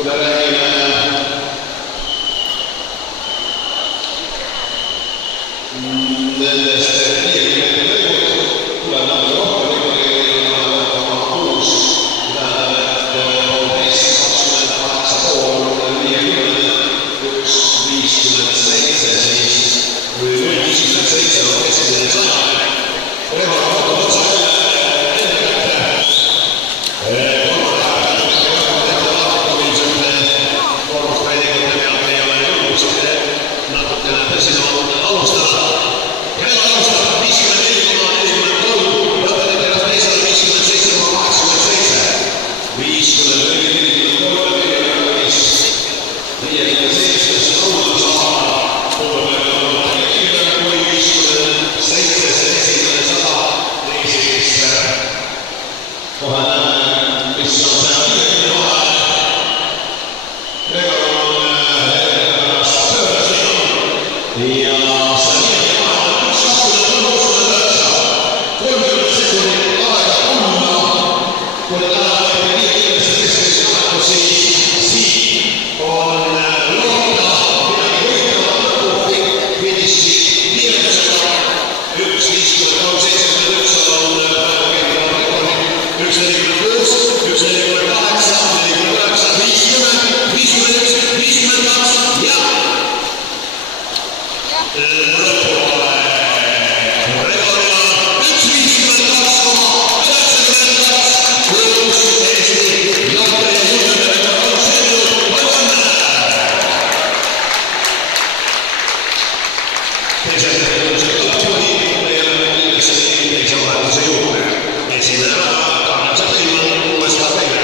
kui me räägime nendest 50 lõigud, tuleb natuke rohkem ikkagi 6, tähendab, et 28 pool 50, 1,57 siis, või 0,57 on keskmine 100. Reval võtab otsa enne kätte. Natukene tõsisemalt alustada. Reval alustab 54,43, lõpetab ennast teisele 57,87. 57 nõudlus saada, poolele on kõigile, kui 57 esimene 100, teiseks kohe näeme, mis on 150 vahel. Reval on pärast pööras ja 150 vahel on 1,69, 30 sekundit aega tulla, kui ta läheb 50 olekus, siis on loota midagi võitavat lõpu finiši kiirusega. 1,53,71 on praegu kehtivad rekordid, 1,46, 1,48, 49, 50, 51, 52 ja lõpupoole. Revalina 1,52,92, kus Eesti jalgpalli ja juurde on sõinud palju õnne! Teised